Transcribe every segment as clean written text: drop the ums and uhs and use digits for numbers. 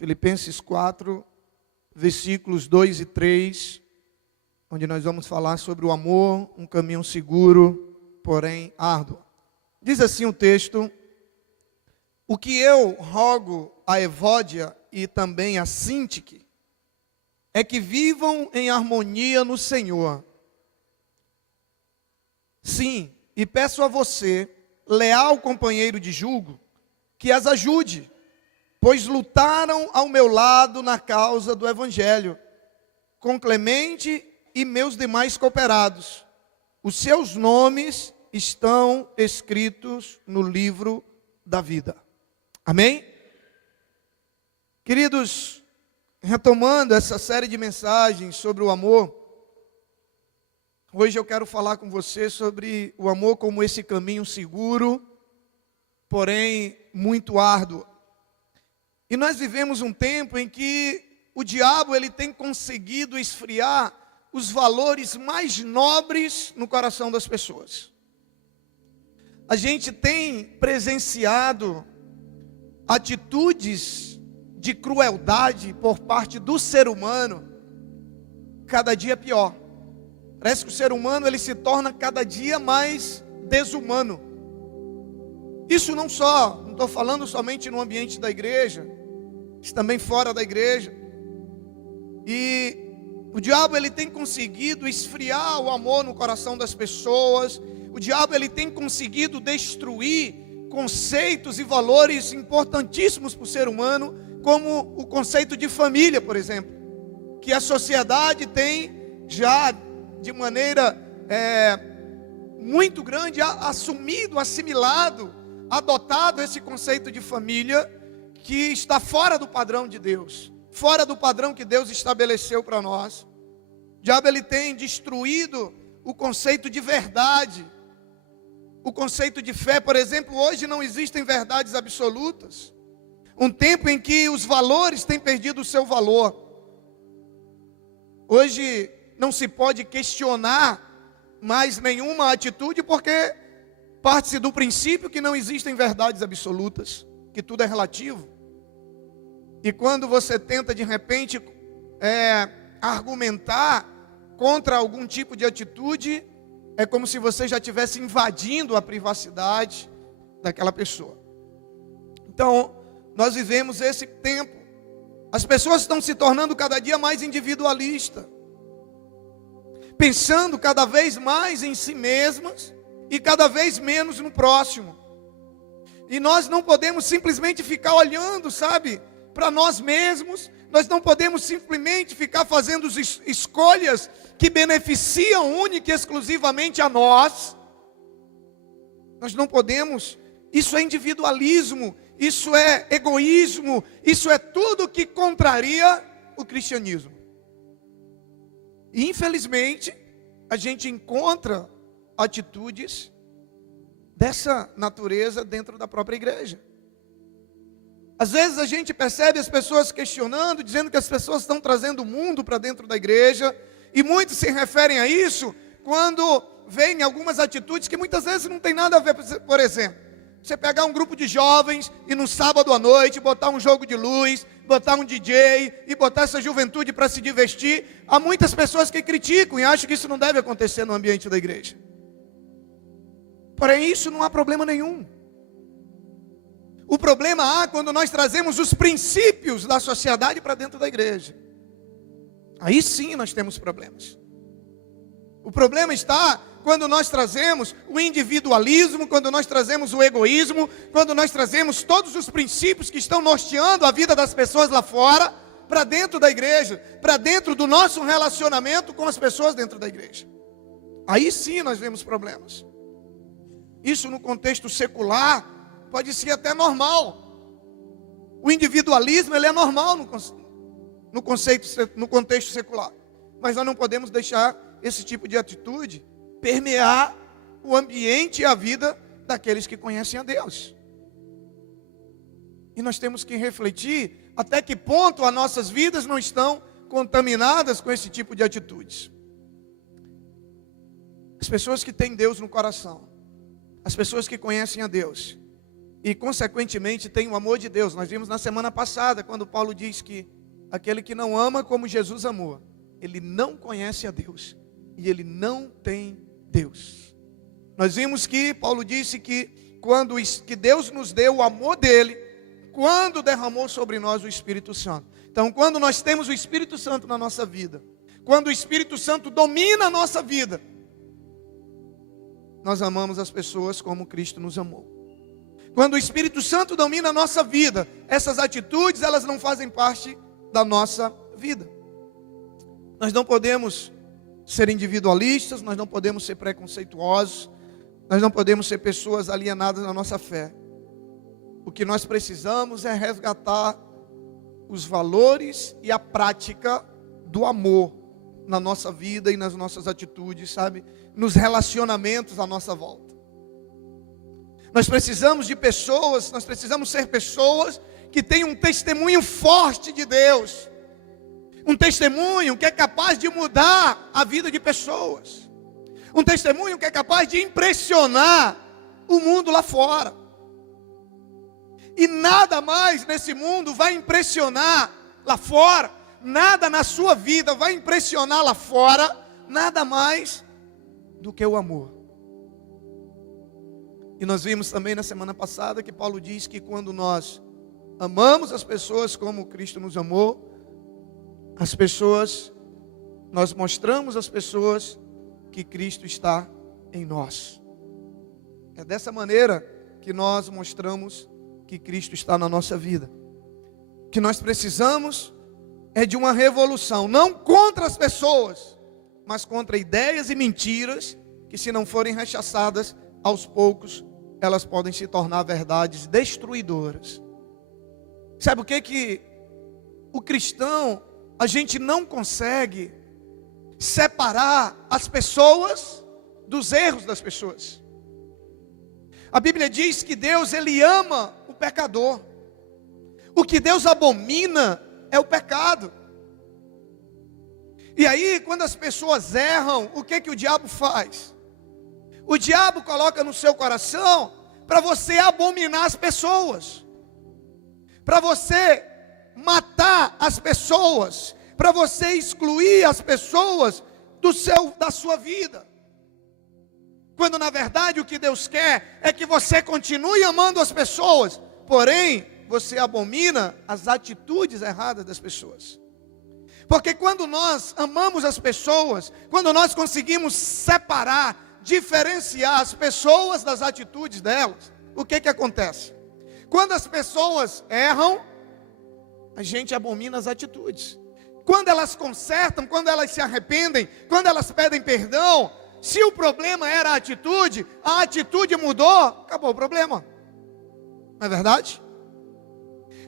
Filipenses 4, versículos 2 e 3, onde nós vamos falar sobre o amor, um caminho seguro, porém árduo. Diz assim o texto: o que eu rogo a Evódia e também a Sintique é que vivam em harmonia no Senhor. Sim, e peço a você, leal companheiro de julgo, que as ajude, pois lutaram ao meu lado na causa do Evangelho, com Clemente e meus demais cooperados. Os seus nomes estão escritos no livro da vida. Amém? Queridos, retomando essa série de mensagens sobre o amor, hoje eu quero falar com você sobre o amor como esse caminho seguro, porém muito árduo. E nós vivemos um tempo em que o diabo ele tem conseguido esfriar os valores mais nobres no coração das pessoas. A gente tem presenciado atitudes de crueldade por parte do ser humano cada dia pior. Parece que o ser humano ele se torna cada dia mais desumano. Isso não estou falando somente no ambiente da igreja, mas também fora da igreja. E o diabo ele tem conseguido esfriar o amor no coração das pessoas. O diabo ele tem conseguido destruir conceitos e valores importantíssimos para o ser humano, como o conceito de família, por exemplo, que a sociedade tem já de maneira muito grande assumido, assimilado, adotado esse conceito de família que está fora do padrão de Deus, fora do padrão que Deus estabeleceu para nós. O diabo ele tem destruído o conceito de verdade, o conceito de fé. Por exemplo, hoje não existem verdades absolutas. Um tempo em que os valores têm perdido o seu valor. Hoje não se pode questionar mais nenhuma atitude, porque parte-se do princípio que não existem verdades absolutas, que tudo é relativo. E quando você tenta de repente argumentar contra algum tipo de atitude, é como se você já estivesse invadindo a privacidade daquela pessoa. Então, nós vivemos esse tempo. As pessoas estão se tornando cada dia mais individualistas, pensando cada vez mais em si mesmas e cada vez menos no próximo. E nós não podemos simplesmente ficar olhando, sabe, para nós mesmos. Nós não podemos simplesmente ficar fazendo escolhas que beneficiam única e exclusivamente a nós. Nós não podemos. Isso é individualismo, isso é egoísmo, isso é tudo que contraria o cristianismo. E infelizmente, a gente encontra atitudes dessa natureza dentro da própria igreja. Às vezes a gente percebe as pessoas questionando, dizendo que as pessoas estão trazendo o mundo para dentro da igreja, e muitos se referem a isso quando vem algumas atitudes que muitas vezes não tem nada a ver. Por exemplo, você pegar um grupo de jovens e no sábado à noite botar um jogo de luz, botar um DJ e botar essa juventude para se divertir. Há muitas pessoas que criticam e acham que isso não deve acontecer no ambiente da igreja. Porém, isso não há problema nenhum. O problema há quando nós trazemos os princípios da sociedade para dentro da igreja. Aí sim nós temos problemas. O problema está quando nós trazemos o individualismo, quando nós trazemos o egoísmo, quando nós trazemos todos os princípios que estão norteando a vida das pessoas lá fora, para dentro da igreja, para dentro do nosso relacionamento com as pessoas dentro da igreja. Aí sim nós vemos problemas. Isso no contexto secular pode ser até normal. O individualismo ele é normal no contexto secular. Mas nós não podemos deixar esse tipo de atitude permear o ambiente e a vida daqueles que conhecem a Deus. E nós temos que refletir até que ponto as nossas vidas não estão contaminadas com esse tipo de atitudes. As pessoas que têm Deus no coração, as pessoas que conhecem a Deus, e consequentemente tem o amor de Deus. Nós vimos na semana passada, quando Paulo diz que aquele que não ama como Jesus amou, ele não conhece a Deus, e ele não tem Deus. Nós vimos que Paulo disse que que Deus nos deu o amor dele, quando derramou sobre nós o Espírito Santo. Então, quando nós temos o Espírito Santo na nossa vida, quando o Espírito Santo domina a nossa vida, nós amamos as pessoas como Cristo nos amou. Quando o Espírito Santo domina a nossa vida, essas atitudes, elas não fazem parte da nossa vida. Nós não podemos ser individualistas, nós não podemos ser preconceituosos, nós não podemos ser pessoas alienadas na nossa fé. O que nós precisamos é resgatar os valores e a prática do amor na nossa vida e nas nossas atitudes, sabe? Nos relacionamentos à nossa volta. Nós precisamos de pessoas, nós precisamos ser pessoas que tenham um testemunho forte de Deus. Um testemunho que é capaz de mudar a vida de pessoas. Um testemunho que é capaz de impressionar o mundo lá fora. E nada mais nesse mundo vai impressionar lá fora, nada na sua vida vai impressionar lá fora, nada mais do que o amor. E nós vimos também na semana passada que Paulo diz que quando nós amamos as pessoas como Cristo nos amou, as pessoas, nós mostramos às pessoas que Cristo está em nós. É dessa maneira que nós mostramos que Cristo está na nossa vida. O que nós precisamos é de uma revolução, não contra as pessoas, mas contra ideias e mentiras que, se não forem rechaçadas, aos poucos elas podem se tornar verdades destruidoras. Sabe o que o cristão, a gente não consegue separar as pessoas dos erros das pessoas. A Bíblia diz que Deus, Ele ama o pecador. O que Deus abomina é o pecado. E aí, quando as pessoas erram, o que o diabo faz? O diabo coloca no seu coração para você abominar as pessoas, para você matar as pessoas, para você excluir as pessoas da sua vida. Quando na verdade o que Deus quer é que você continue amando as pessoas, porém você abomina as atitudes erradas das pessoas. Porque quando nós amamos as pessoas, quando nós conseguimos separar, diferenciar as pessoas das atitudes delas, o que acontece? Quando as pessoas erram, a gente abomina as atitudes. Quando elas consertam, quando elas se arrependem, quando elas pedem perdão, se o problema era a atitude mudou, acabou o problema. Não é verdade?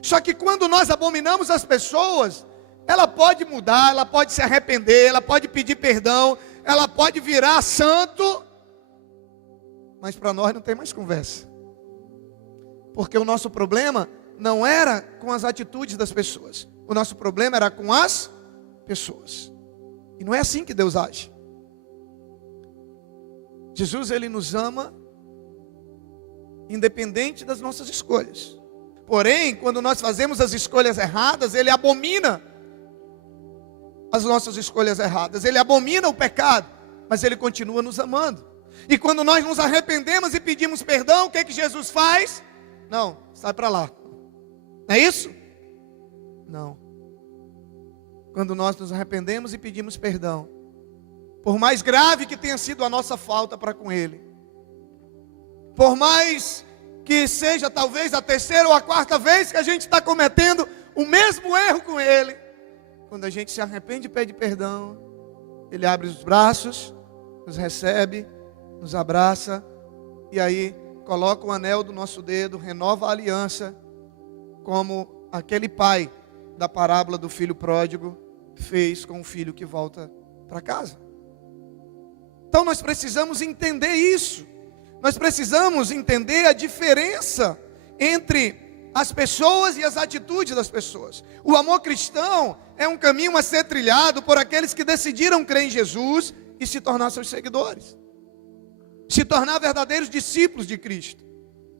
Só que quando nós abominamos as pessoas, ela pode mudar, ela pode se arrepender, ela pode pedir perdão, ela pode virar santo, mas para nós não tem mais conversa. Porque o nosso problema não era com as atitudes das pessoas, o nosso problema era com as pessoas. E não é assim que Deus age. Jesus, Ele nos ama independente das nossas escolhas. Porém, quando nós fazemos as escolhas erradas, Ele abomina as nossas escolhas erradas. Ele abomina o pecado, mas Ele continua nos amando. E quando nós nos arrependemos e pedimos perdão, o que Jesus faz? Não, sai para lá. Não é isso? Não. Quando nós nos arrependemos e pedimos perdão, por mais grave que tenha sido a nossa falta para com Ele, por mais que seja talvez a terceira ou a quarta vez que a gente está cometendo o mesmo erro com Ele, quando a gente se arrepende e pede perdão, Ele abre os braços, nos recebe, nos abraça, e aí coloca o anel do nosso dedo, renova a aliança, como aquele pai da parábola do filho pródigo fez com o filho que volta para casa. Então nós precisamos entender isso. Nós precisamos entender a diferença entre as pessoas e as atitudes das pessoas. O amor cristão é um caminho a ser trilhado por aqueles que decidiram crer em Jesus e se tornar seus seguidores, se tornar verdadeiros discípulos de Cristo.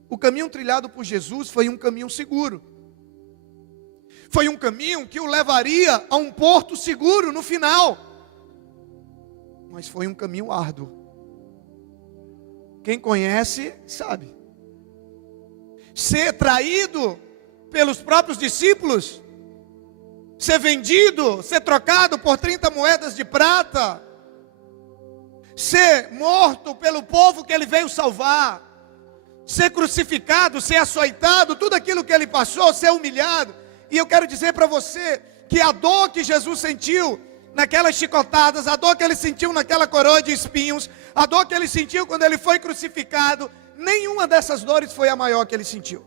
o caminho trilhado por Jesus foi um caminho seguro. Foi um caminho que o levaria a um porto seguro no final. Mas foi um caminho árduo. Quem conhece, sabe. Ser traído pelos próprios discípulos, ser vendido, ser trocado por 30 moedas de prata, ser morto pelo povo que ele veio salvar, ser crucificado, ser açoitado, tudo aquilo que ele passou, ser humilhado. E eu quero dizer para você que a dor que Jesus sentiu naquelas chicotadas, a dor que ele sentiu naquela coroa de espinhos, a dor que ele sentiu quando ele foi crucificado, nenhuma dessas dores foi a maior que ele sentiu.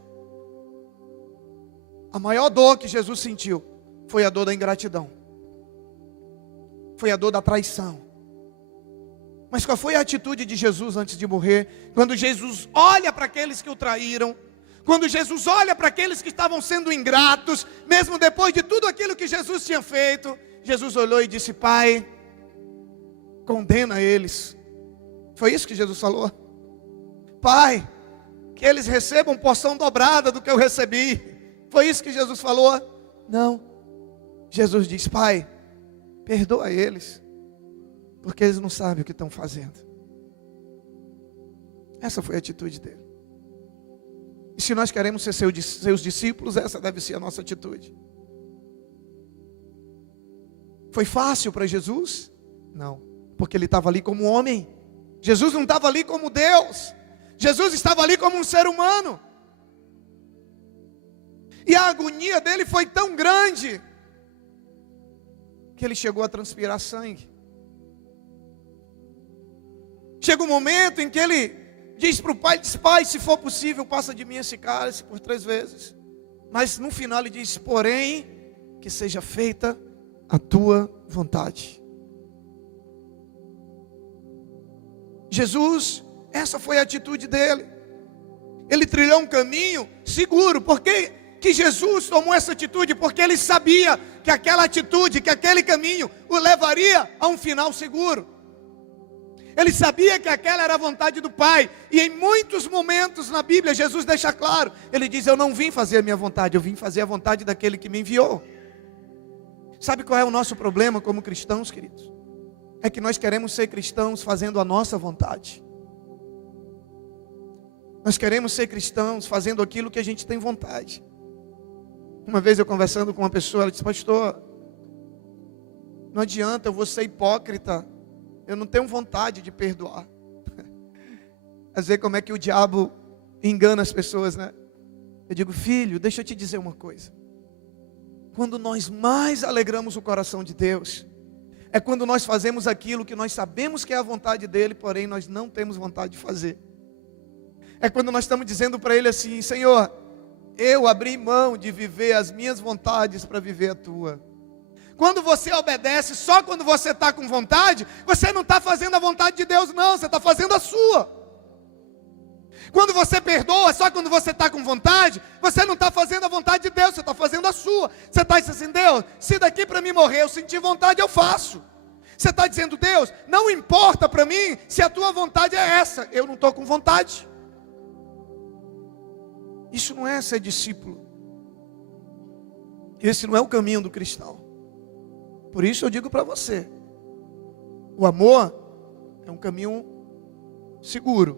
A maior dor que Jesus sentiu foi a dor da ingratidão, foi a dor da traição. Mas qual foi a atitude de Jesus antes de morrer? Quando Jesus olha para aqueles que o traíram, quando Jesus olha para aqueles que estavam sendo ingratos, mesmo depois de tudo aquilo que Jesus tinha feito, Jesus olhou e disse: Pai, condena eles. Foi isso que Jesus falou. Pai, que eles recebam porção dobrada do que eu recebi. Foi isso que Jesus falou? Não. Jesus diz: Pai, perdoa eles, porque eles não sabem o que estão fazendo. Essa foi a atitude dele. E se nós queremos ser seus discípulos, essa deve ser a nossa atitude. Foi fácil para Jesus? Não, porque ele estava ali como homem. Jesus não estava ali como Deus. Jesus estava ali como um ser humano. E a agonia dele foi tão grande que ele chegou a transpirar sangue. Chega um momento em que ele diz para o pai, diz: Pai, se for possível, passa de mim esse cálice por 3 vezes. Mas no final ele diz: porém, que seja feita a tua vontade. Jesus, essa foi a atitude dele. Ele trilhou um caminho seguro. Por que Jesus tomou essa atitude? Porque ele sabia que aquela atitude, que aquele caminho o levaria a um final seguro. Ele sabia que aquela era a vontade do Pai. E em muitos momentos na Bíblia, Jesus deixa claro. Ele diz: eu não vim fazer a minha vontade, eu vim fazer a vontade daquele que me enviou. Sabe qual é o nosso problema como cristãos, queridos? É que nós queremos ser cristãos fazendo a nossa vontade. Nós queremos ser cristãos fazendo aquilo que a gente tem vontade. Uma vez eu conversando com uma pessoa, ela disse: pastor, não adianta, eu vou ser hipócrita, eu não tenho vontade de perdoar. Às vezes como é que o diabo engana as pessoas, né? Eu digo: filho, deixa eu te dizer uma coisa. Quando nós mais alegramos o coração de Deus, é quando nós fazemos aquilo que nós sabemos que é a vontade dEle, porém nós não temos vontade de fazer. É quando nós estamos dizendo para Ele assim: Senhor, eu abri mão de viver as minhas vontades para viver a Tua. Quando você obedece só quando você está com vontade, você não está fazendo a vontade de Deus não, você está fazendo a sua. Quando você perdoa só quando você está com vontade, você não está fazendo a vontade de Deus, você está fazendo a sua. Você está dizendo assim: Deus, se daqui para mim morrer eu sentir vontade, eu faço. Você está dizendo: Deus, não importa para mim se a tua vontade é essa, eu não estou com vontade. Isso não é ser discípulo. Esse não é o caminho do cristão. Por isso eu digo para você, o amor é um caminho seguro,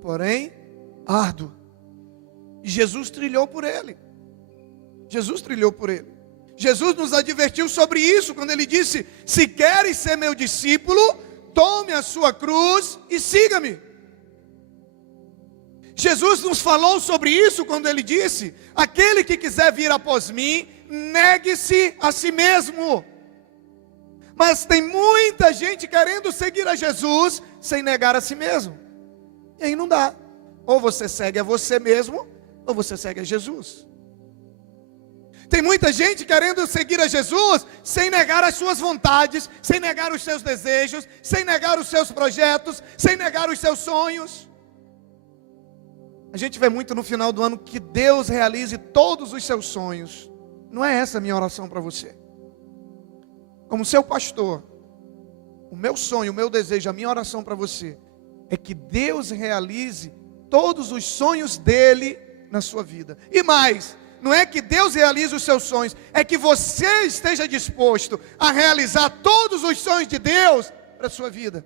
porém árduo. E Jesus trilhou por ele. Jesus trilhou por ele. Jesus nos advertiu sobre isso quando ele disse: se queres ser meu discípulo, tome a sua cruz e siga-me. Jesus nos falou sobre isso quando ele disse: aquele que quiser vir após mim, negue-se a si mesmo. Mas tem muita gente querendo seguir a Jesus sem negar a si mesmo. E aí não dá. Ou você segue a você mesmo, ou você segue a Jesus. Tem muita gente querendo seguir a Jesus sem negar as suas vontades, sem negar os seus desejos, sem negar os seus projetos, sem negar os seus sonhos. A gente vê muito no final do ano que Deus realize todos os seus sonhos. Não é essa a minha oração para você. Como seu pastor, o meu sonho, o meu desejo, a minha oração para você é que Deus realize todos os sonhos dele na sua vida. E mais, não é que Deus realize os seus sonhos, é que você esteja disposto a realizar todos os sonhos de Deus para a sua vida.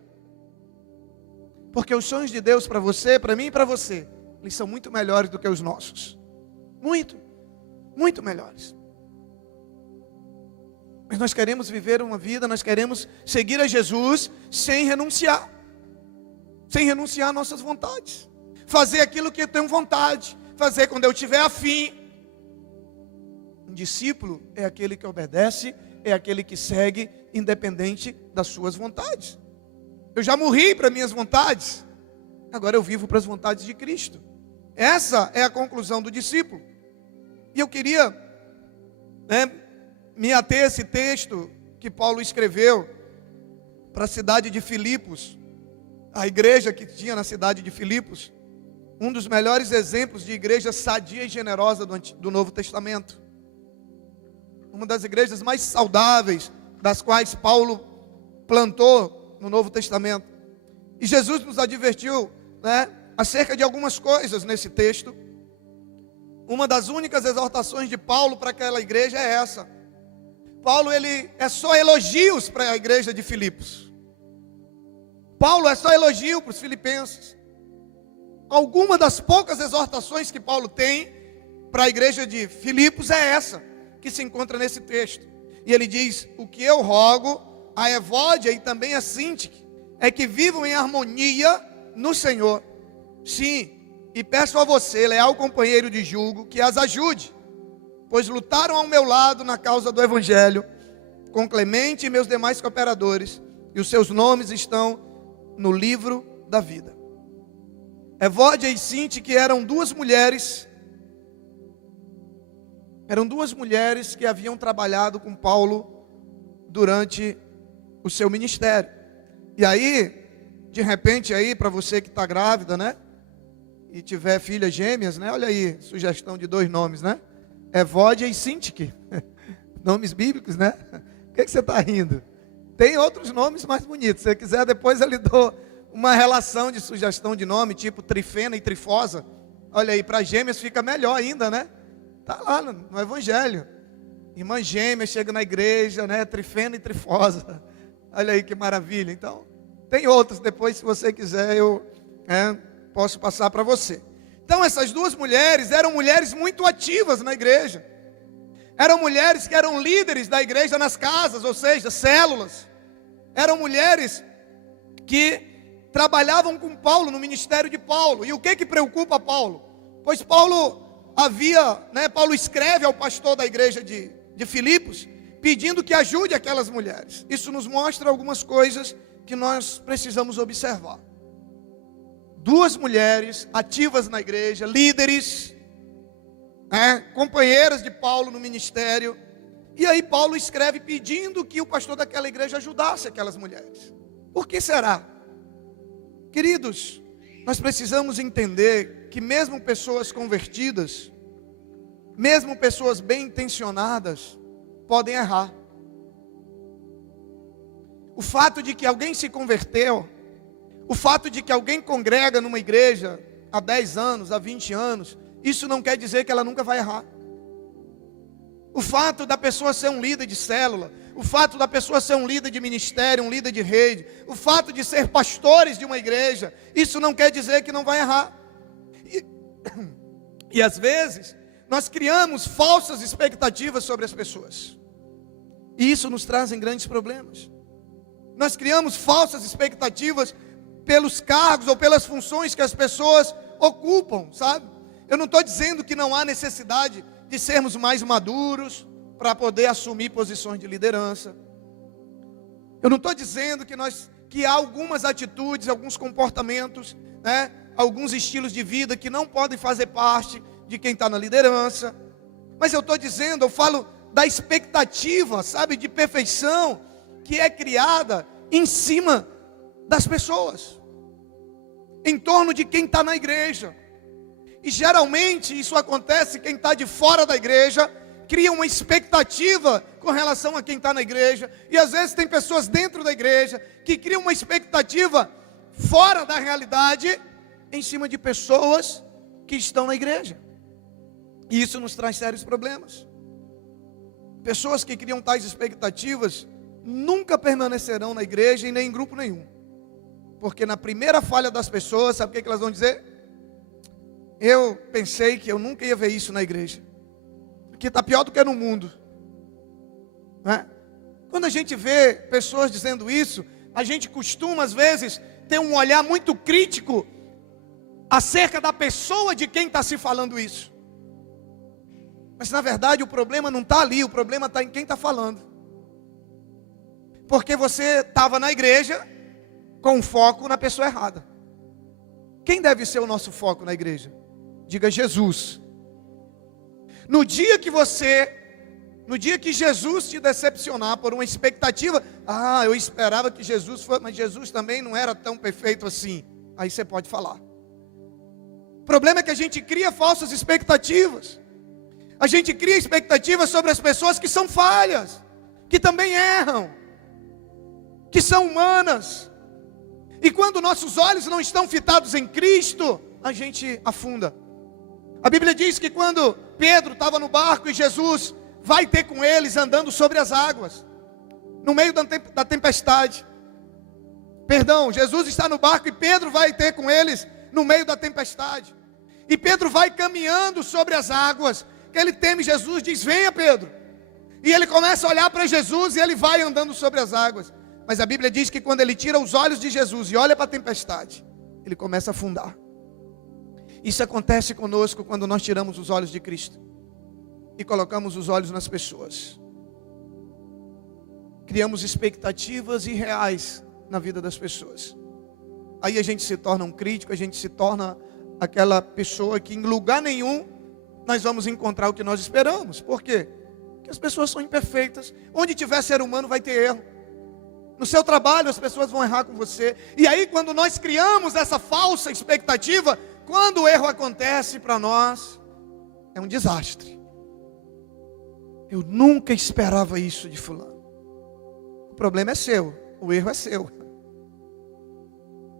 Porque os sonhos de Deus para você, para mim e para você, eles são muito melhores do que os nossos. Muito melhores. Mas nós queremos viver uma vida, nós queremos seguir a Jesus sem renunciar. Sem renunciar às nossas vontades. Fazer aquilo que eu tenho vontade. Fazer quando eu tiver afim. Um discípulo é aquele que obedece, é aquele que segue independente das suas vontades. Eu já morri para minhas vontades, agora eu vivo para as vontades de Cristo. Essa é a conclusão do discípulo. E eu queria me ater a esse texto que Paulo escreveu para a cidade de Filipos, a igreja que tinha na cidade de Filipos, um dos melhores exemplos de igreja sadia e generosa do Novo Testamento. Uma das igrejas mais saudáveis, das quais Paulo plantou no Novo Testamento. E Jesus nos advertiu, acerca de algumas coisas nesse texto. Uma das únicas exortações de Paulo para aquela igreja é essa. Paulo, ele é só elogios para a igreja de Filipos. Paulo é só elogio para os filipenses. Alguma das poucas exortações que Paulo tem para a igreja de Filipos é essa, que se encontra nesse texto. E ele diz: o que eu rogo a Evódia e também a Sintique é que vivam em harmonia no Senhor. Sim, e peço a você, leal companheiro de julgo, que as ajude, pois lutaram ao meu lado na causa do Evangelho, com Clemente e meus demais cooperadores, e os seus nomes estão no livro da vida. Evódia e Sintique eram duas mulheres que haviam trabalhado com Paulo durante o seu ministério. E aí, de repente aí, para você que está grávida, e tiver filhas gêmeas, olha aí, sugestão de 2 nomes, Evódia e Sintique, nomes bíblicos, Por que você está rindo? Tem outros nomes mais bonitos, se você quiser depois eu lhe dou uma relação de sugestão de nome, tipo Trifena e Trifosa. Olha aí, para gêmeas fica melhor ainda, Está lá no Evangelho. Irmã gêmea chega na igreja, Trifena e Trifosa. Olha aí que maravilha. Então, tem outros, depois se você quiser eu posso passar para você. Então essas duas mulheres eram mulheres muito ativas na igreja. Eram mulheres que eram líderes da igreja nas casas, ou seja, células. Eram mulheres que trabalhavam com Paulo no ministério de Paulo. E o que preocupa Paulo? Pois Paulo escreve ao pastor da igreja de Filipos, pedindo que ajude aquelas mulheres. Isso nos mostra algumas coisas que nós precisamos observar. 2 mulheres ativas na igreja, líderes, companheiras de Paulo no ministério. E aí Paulo escreve pedindo que o pastor daquela igreja ajudasse aquelas mulheres. Por que será? Queridos, nós precisamos entender que mesmo pessoas convertidas, mesmo pessoas bem intencionadas, podem errar. O fato de que alguém se converteu, o fato de que alguém congrega numa igreja há 10 anos, há 20 anos, isso não quer dizer que ela nunca vai errar. O fato da pessoa ser um líder de célula, o fato da pessoa ser um líder de ministério, um líder de rede, o fato de ser pastores de uma igreja, isso não quer dizer que não vai errar. E às vezes, nós criamos falsas expectativas sobre as pessoas. E isso nos traz grandes problemas. Nós criamos falsas expectativas pelos cargos ou pelas funções que as pessoas ocupam, sabe? Eu não estou dizendo que não há necessidade de sermos mais maduros para poder assumir posições de liderança. Eu não estou dizendo que há algumas atitudes, alguns comportamentos, alguns estilos de vida que não podem fazer parte de quem está na liderança. Mas eu falo da expectativa, sabe, de perfeição que é criada em cima das pessoas, em torno de quem está na igreja. E geralmente isso acontece, quem está de fora da igreja cria uma expectativa com relação a quem está na igreja. E às vezes tem pessoas dentro da igreja que criam uma expectativa fora da realidade em cima de pessoas que estão na igreja. E isso nos traz sérios problemas. Pessoas que criam tais expectativas nunca permanecerão na igreja e nem em grupo nenhum. Porque na primeira falha das pessoas, sabe o que elas vão dizer? Eu pensei que eu nunca ia ver isso na igreja. Porque está pior do que no mundo. Não é? Quando a gente vê pessoas dizendo isso, a gente costuma às vezes ter um olhar muito crítico acerca da pessoa de quem está se falando isso. Mas na verdade o problema não está ali, o problema está em quem está falando. Porque você estava na igreja com foco na pessoa errada. Quem deve ser o nosso foco na igreja? Diga Jesus. No dia que Jesus te decepcionar por uma expectativa, eu esperava que Jesus fosse, mas Jesus também não era tão perfeito assim. Aí você pode falar. O problema é que a gente cria falsas expectativas. A gente cria expectativas sobre as pessoas que são falhas, que também erram, que são humanas. E quando nossos olhos não estão fitados em Cristo, a gente afunda. A Bíblia diz que quando Pedro estava no barco e Jesus vai ter com eles andando sobre as águas, no meio da tempestade. Jesus está no barco e Pedro vai ter com eles no meio da tempestade. E Pedro vai caminhando sobre as águas. Ele teme Jesus, diz: venha Pedro. E ele começa a olhar para Jesus e ele vai andando sobre as águas. Mas a Bíblia diz que quando ele tira os olhos de Jesus e olha para a tempestade, ele começa a afundar. Isso acontece conosco quando nós tiramos os olhos de Cristo e colocamos os olhos nas pessoas. Criamos expectativas irreais na vida das pessoas. Aí a gente se torna um crítico, a gente se torna aquela pessoa que em lugar nenhum nós vamos encontrar o que nós esperamos. Por quê? Porque as pessoas são imperfeitas. Onde tiver ser humano vai ter erro. No seu trabalho as pessoas vão errar com você. E aí quando nós criamos essa falsa expectativa, quando o erro acontece para nós, é um desastre. Eu nunca esperava isso de fulano. O problema é seu, o erro é seu.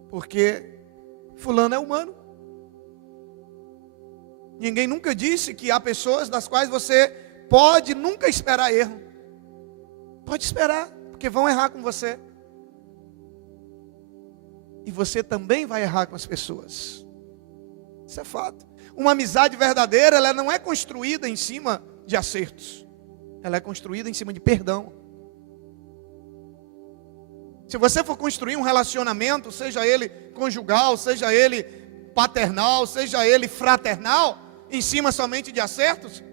Porque fulano é humano. Ninguém nunca disse que há pessoas das quais você pode nunca esperar erro. Pode esperar, porque vão errar com você. E você também vai errar com as pessoas. Isso é fato. Uma amizade verdadeira, ela não é construída em cima de acertos. Ela é construída em cima de perdão. Se você for construir um relacionamento, seja ele conjugal, seja ele paternal, seja ele fraternal, em cima somente de acertos,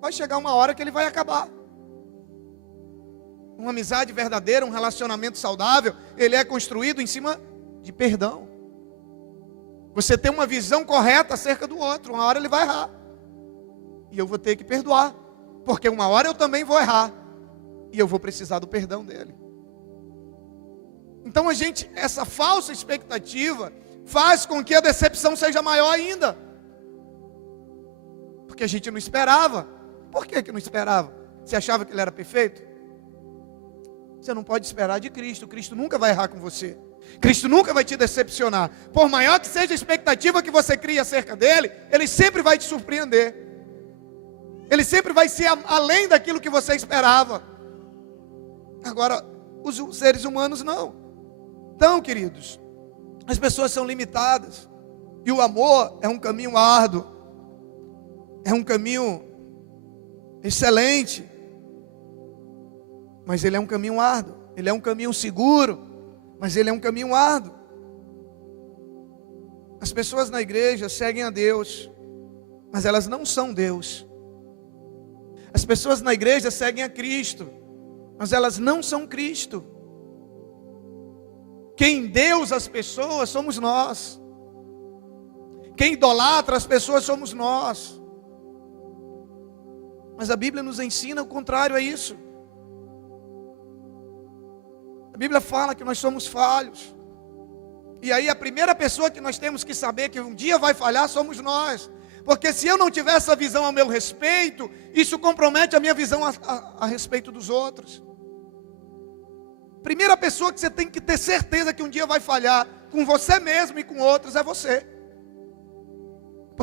vai chegar uma hora que ele vai acabar. Uma amizade verdadeira, um relacionamento saudável, ele é construído em cima de perdão. Você tem uma visão correta acerca do outro. Uma hora ele vai errar e eu vou ter que perdoar, porque uma hora eu também vou errar e eu vou precisar do perdão dele. Então essa falsa expectativa faz com que a decepção seja maior ainda, porque a gente não esperava. Por que não esperava? Você achava que ele era perfeito? Você não pode esperar de Cristo. Cristo nunca vai errar com você. Cristo nunca vai te decepcionar. Por maior que seja a expectativa que você cria acerca dele, ele sempre vai te surpreender. Ele sempre vai ser além daquilo que você esperava. Agora, os seres humanos não. Então, queridos, as pessoas são limitadas. E o amor é um caminho árduo. É um caminho excelente. Mas ele é um caminho árduo. Ele é um caminho seguro. Mas ele é um caminho árduo. As pessoas na igreja seguem a Deus, mas elas não são Deus. As pessoas na igreja seguem a Cristo, mas elas não são Cristo. Quem endeusa as pessoas somos nós. Quem idolatra as pessoas somos nós. Mas a Bíblia nos ensina o contrário a isso. A Bíblia fala que nós somos falhos. E aí a primeira pessoa que nós temos que saber que um dia vai falhar somos nós. Porque se eu não tiver essa visão a meu respeito, isso compromete a minha visão a respeito dos outros. Primeira pessoa que você tem que ter certeza que um dia vai falhar com você mesmo e com outros é você.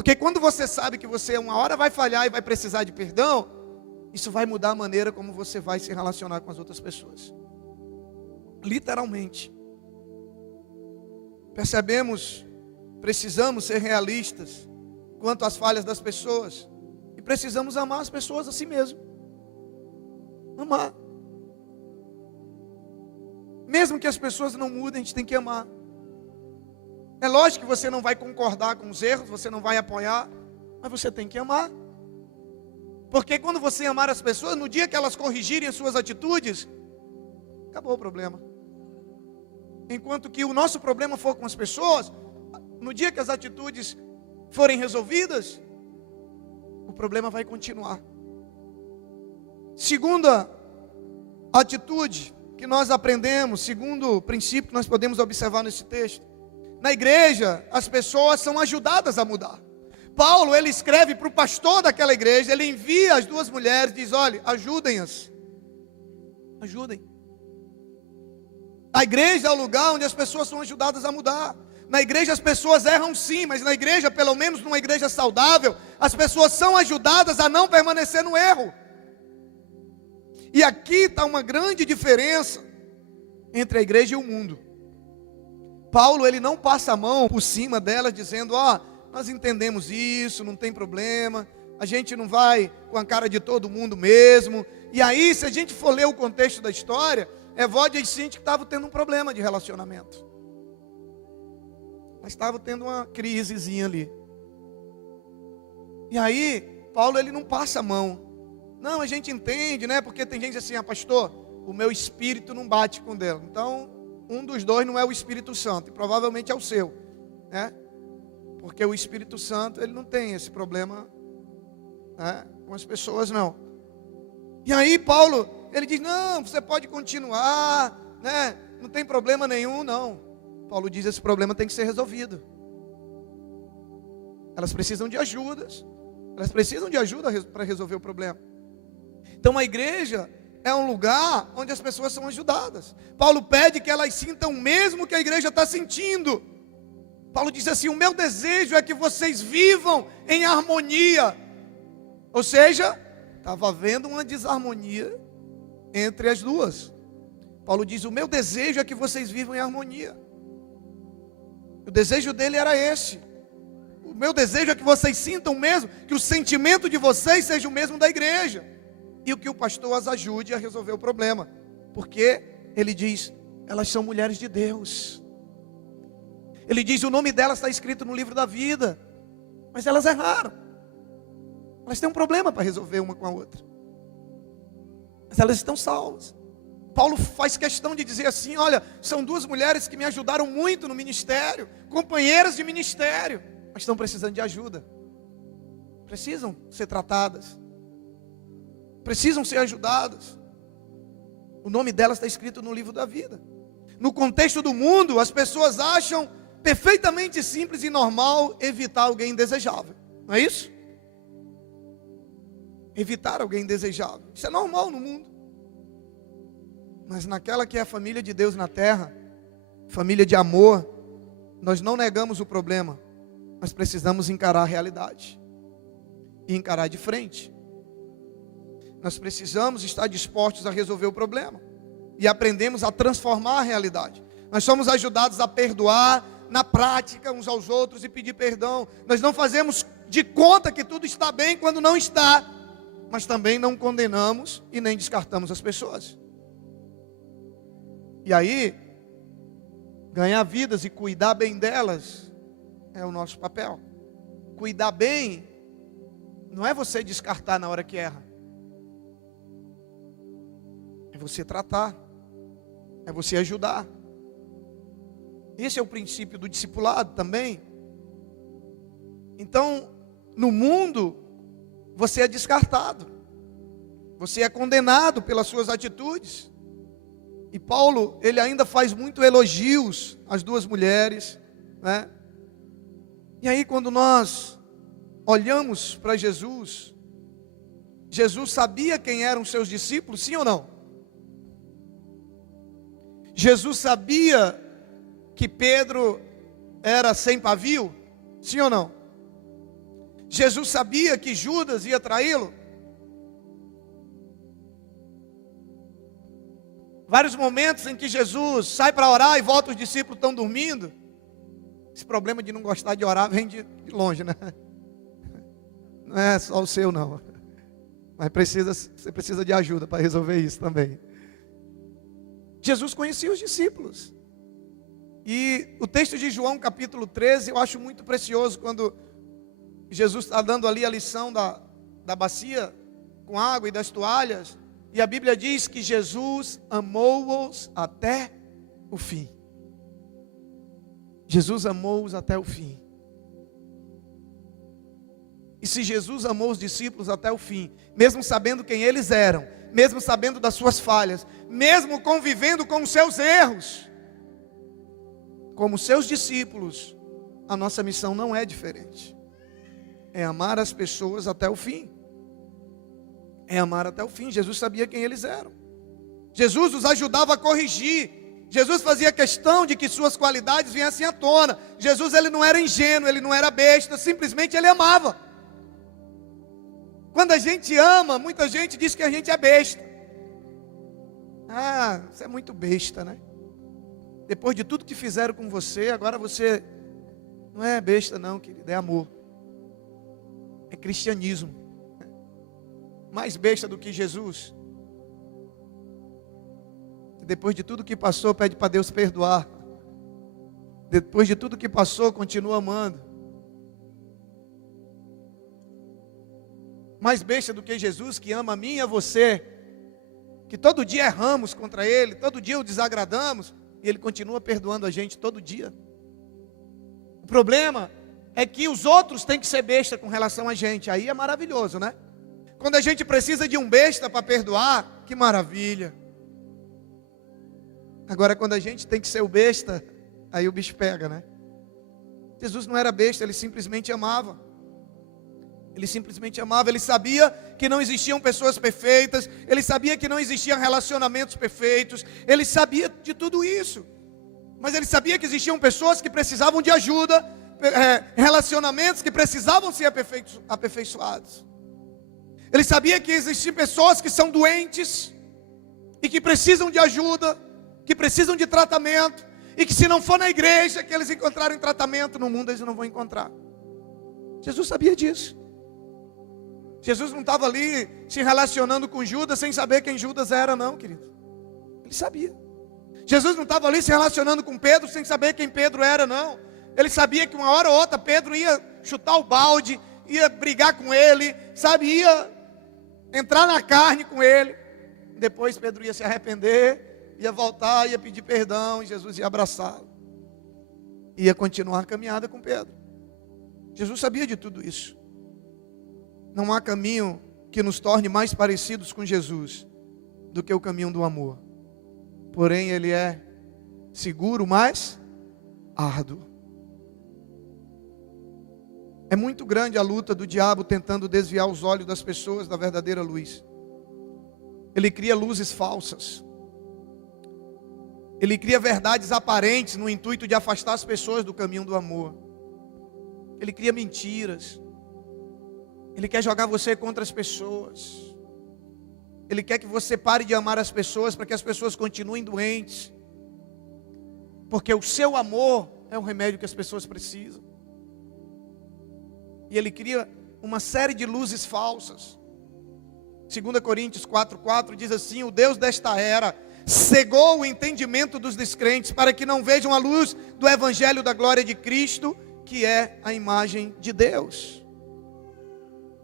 Porque quando você sabe que você uma hora vai falhar e vai precisar de perdão, isso vai mudar a maneira como você vai se relacionar com as outras pessoas. Literalmente. Percebemos, precisamos ser realistas quanto às falhas das pessoas. E precisamos amar as pessoas a si mesmo. Amar. Mesmo que as pessoas não mudem, a gente tem que amar. É lógico que você não vai concordar com os erros, você não vai apoiar, mas você tem que amar. Porque quando você amar as pessoas, no dia que elas corrigirem as suas atitudes, acabou o problema. Enquanto que o nosso problema for com as pessoas, no dia que as atitudes forem resolvidas, o problema vai continuar. Segunda atitude que nós aprendemos, segundo princípio que nós podemos observar nesse texto, na igreja as pessoas são ajudadas a mudar. Paulo, ele escreve para o pastor daquela igreja, ele envia as duas mulheres, diz: olha, ajudem-as. Ajudem. A igreja é o lugar onde as pessoas são ajudadas a mudar. Na igreja as pessoas erram sim, mas na igreja, pelo menos numa igreja saudável, as pessoas são ajudadas a não permanecer no erro. E aqui está uma grande diferença entre a igreja e o mundo. Paulo, ele não passa a mão por cima dela dizendo: nós entendemos isso, não tem problema, a gente não vai com a cara de todo mundo mesmo. E aí, se a gente for ler o contexto da história, Evódia e Sintique estavam tendo um problema de relacionamento. Mas estavam tendo uma crisezinha ali. E aí, Paulo, ele não passa a mão. Não, a gente entende, né? Porque tem gente assim: pastor, o meu espírito não bate com o dela. Então, um dos dois não é o Espírito Santo, e provavelmente é o seu, né? Porque o Espírito Santo, ele não tem esse problema, né, com as pessoas, não. E aí Paulo, ele diz: não, você pode continuar, né? Não tem problema nenhum, não. Paulo diz: esse problema tem que ser resolvido. Elas precisam de ajudas. Elas precisam de ajuda para resolver o problema. Então a igreja é um lugar onde as pessoas são ajudadas. Paulo pede que elas sintam o mesmo que a igreja está sentindo. Paulo diz assim: o meu desejo é que vocês vivam em harmonia. Ou seja, estava havendo uma desarmonia entre as duas. Paulo diz: o meu desejo é que vocês vivam em harmonia. O desejo dele era esse. O meu desejo é que vocês sintam o mesmo, que o sentimento de vocês seja o mesmo da igreja. E o que o pastor as ajude a resolver o problema. Porque ele diz: elas são mulheres de Deus. Ele diz: o nome delas está escrito no livro da vida. Mas elas erraram. Elas têm um problema para resolver uma com a outra. Mas elas estão salvas. Paulo faz questão de dizer assim: olha, são duas mulheres que me ajudaram muito no ministério, companheiras de ministério, mas estão precisando de ajuda. Precisam ser tratadas. Precisam ser ajudadas. O nome delas está escrito no livro da vida. No contexto do mundo, as pessoas acham perfeitamente simples e normal evitar alguém indesejável. Não é isso? Evitar alguém indesejável. Isso é normal no mundo. Mas naquela que é a família de Deus na terra, família de amor, nós não negamos o problema, mas precisamos encarar a realidade. E encarar de frente. Nós precisamos estar dispostos a resolver o problema. E aprendemos a transformar a realidade. Nós somos ajudados a perdoar na prática uns aos outros e pedir perdão. Nós não fazemos de conta que tudo está bem quando não está. Mas também não condenamos e nem descartamos as pessoas. E aí, ganhar vidas e cuidar bem delas é o nosso papel. Cuidar bem não é você descartar na hora que erra. É você tratar. É você ajudar. Esse é o princípio do discipulado também. Então, no mundo, você é descartado. Você é condenado pelas suas atitudes. E Paulo, ele ainda faz muito elogios às duas mulheres, né? E aí quando nós olhamos para Jesus, Jesus sabia quem eram seus discípulos, sim ou não? Jesus sabia que Pedro era sem pavio, sim ou não? Jesus sabia que Judas ia traí-lo. Vários momentos em que Jesus sai para orar e volta, os discípulos estão dormindo. Esse problema de não gostar de orar vem de longe, né? Não é só o seu, não. Mas você precisa de ajuda para resolver isso também. Jesus conhecia os discípulos. E o texto de João capítulo 13, eu acho muito precioso, quando Jesus está dando ali a lição da bacia com água e das toalhas. E a Bíblia diz que Jesus amou-os até o fim. Jesus amou-os até o fim. E se Jesus amou os discípulos até o fim, mesmo sabendo quem eles eram, mesmo sabendo das suas falhas, mesmo convivendo com os seus erros, como seus discípulos, a nossa missão não é diferente. É amar as pessoas até o fim. É amar até o fim. Jesus sabia quem eles eram. Jesus os ajudava a corrigir. Jesus fazia questão de que suas qualidades viessem à tona. Jesus, ele não era ingênuo, ele não era besta, simplesmente ele amava. Quando a gente ama, muita gente diz que a gente é besta. Ah, você é muito besta, né? Depois de tudo que fizeram com você, agora você não é besta não, querido, é amor. É cristianismo. Mais besta do que Jesus. Depois de tudo que passou, pede para Deus perdoar. Depois de tudo que passou, continua amando. Mais besta do que Jesus, que ama a mim e a você, que todo dia erramos contra Ele, todo dia o desagradamos, e Ele continua perdoando a gente todo dia. O problema é que os outros têm que ser besta com relação a gente. Aí é maravilhoso, né? Quando a gente precisa de um besta para perdoar, que maravilha. Agora quando a gente tem que ser o besta, aí o bicho pega, né? Jesus não era besta, ele simplesmente amava. Ele simplesmente amava, ele sabia que não existiam pessoas perfeitas, ele sabia que não existiam relacionamentos perfeitos, ele sabia de tudo isso. Mas ele sabia que existiam pessoas que precisavam de ajuda, relacionamentos que precisavam ser aperfeiçoados. Ele sabia que existiam pessoas que são doentes e que precisam de ajuda, que precisam de tratamento, e que se não for na igreja que eles encontrarem tratamento, no mundo eles não vão encontrar. Jesus sabia disso. Jesus não estava ali se relacionando com Judas sem saber quem Judas era, não, querido. Ele sabia. Jesus não estava ali se relacionando com Pedro sem saber quem Pedro era, não. Ele sabia que uma hora ou outra Pedro ia chutar o balde, ia brigar com ele, sabe, ia entrar na carne com ele. Depois Pedro ia se arrepender, ia voltar, ia pedir perdão, e Jesus ia abraçá-lo. Ia continuar a caminhada com Pedro. Jesus sabia de tudo isso. Não há caminho que nos torne mais parecidos com Jesus do que o caminho do amor. Porém, ele é seguro, mas árduo. É muito grande a luta do diabo tentando desviar os olhos das pessoas da verdadeira luz. Ele cria luzes falsas. Ele cria verdades aparentes no intuito de afastar as pessoas do caminho do amor. Ele cria mentiras. Ele quer jogar você contra as pessoas. Ele quer que você pare de amar as pessoas para que as pessoas continuem doentes. Porque o seu amor é o remédio que as pessoas precisam. E ele cria uma série de luzes falsas. 2 Coríntios 4:4 diz assim: o Deus desta era cegou o entendimento dos descrentes para que não vejam a luz do evangelho da glória de Cristo, que é a imagem de Deus.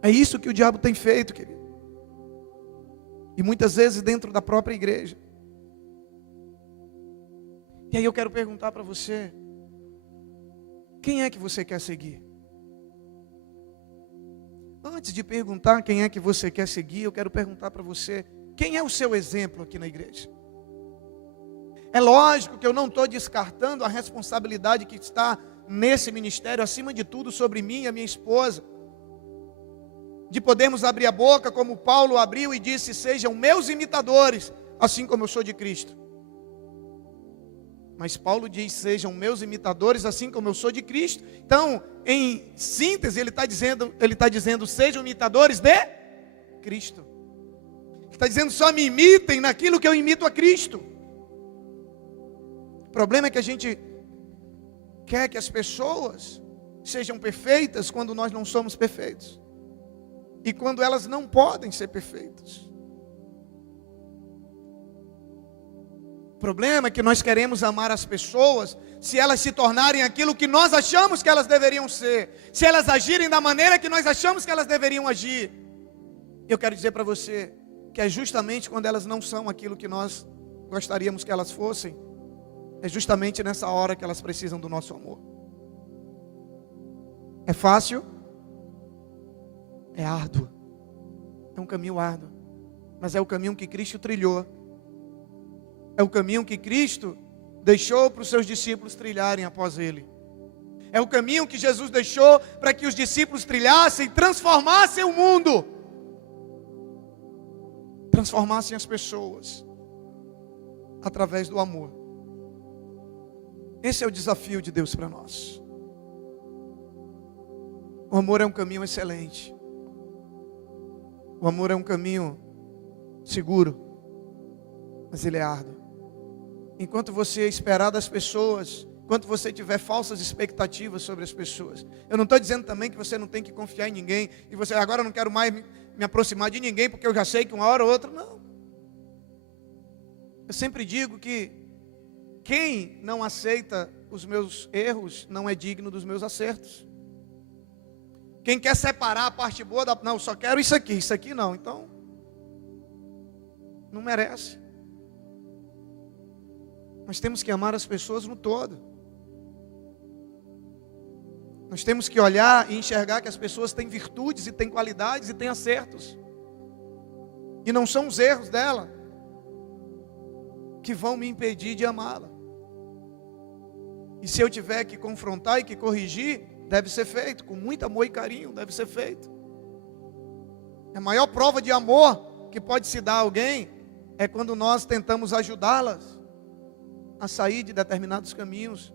É isso que o diabo tem feito, querido. E muitas vezes dentro da própria igreja. E aí eu quero perguntar para você: quem é que você quer seguir? Antes de perguntar quem é que você quer seguir, eu quero perguntar para você: quem é o seu exemplo aqui na igreja? É lógico que eu não estou descartando a responsabilidade que está nesse ministério, acima de tudo sobre mim e a minha esposa, de podermos abrir a boca como Paulo abriu e disse: sejam meus imitadores, assim como eu sou de Cristo. Mas Paulo diz: sejam meus imitadores, assim como eu sou de Cristo. Então, em síntese, ele está dizendo, sejam imitadores de Cristo. Ele está dizendo: só me imitem naquilo que eu imito a Cristo. O problema é que a gente quer que as pessoas sejam perfeitas quando nós não somos perfeitos. E quando elas não podem ser perfeitas. O problema é que nós queremos amar as pessoas se elas se tornarem aquilo que nós achamos que elas deveriam ser, se elas agirem da maneira que nós achamos que elas deveriam agir. Eu quero dizer para você que é justamente quando elas não são aquilo que nós gostaríamos que elas fossem, é justamente nessa hora que elas precisam do nosso amor. É fácil? É árduo. É um caminho árduo, mas é o caminho que Cristo trilhou. É o caminho que Cristo deixou para os seus discípulos trilharem após Ele. É o caminho que Jesus deixou para que os discípulos trilhassem e transformassem o mundo. Transformassem as pessoas através do amor. Esse é o desafio de Deus para nós. O amor é um caminho excelente. O amor é um caminho seguro, mas ele é árduo. Enquanto você esperar das pessoas, enquanto você tiver falsas expectativas sobre as pessoas. Eu não estou dizendo também que você não tem que confiar em ninguém, e você agora não quero mais me aproximar de ninguém, porque eu já sei que uma hora ou outra, não. Eu sempre digo que quem não aceita os meus erros não é digno dos meus acertos. Quem quer separar a parte boa da... Não, só quero isso aqui não. Então, não merece. Nós temos que amar as pessoas no todo. Nós temos que olhar e enxergar que as pessoas têm virtudes e têm qualidades e têm acertos. E não são os erros dela que vão me impedir de amá-la. E se eu tiver que confrontar e que corrigir, deve ser feito com muito amor e carinho, deve ser feito. A maior prova de amor que pode se dar a alguém é quando nós tentamos ajudá-las a sair de determinados caminhos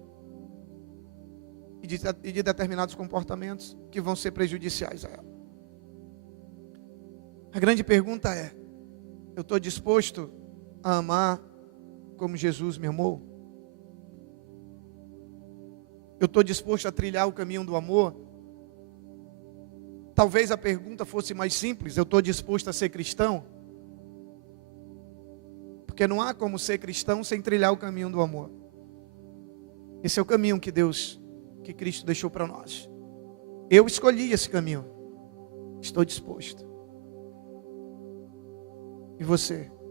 e de determinados comportamentos que vão ser prejudiciais a ela. A grande pergunta é: eu estou disposto a amar como Jesus me amou? Eu estou disposto a trilhar o caminho do amor? Talvez a pergunta fosse mais simples: eu estou disposto a ser cristão? Porque não há como ser cristão sem trilhar o caminho do amor. Esse é o caminho que Cristo deixou para nós. Eu escolhi esse caminho. Estou disposto. E você?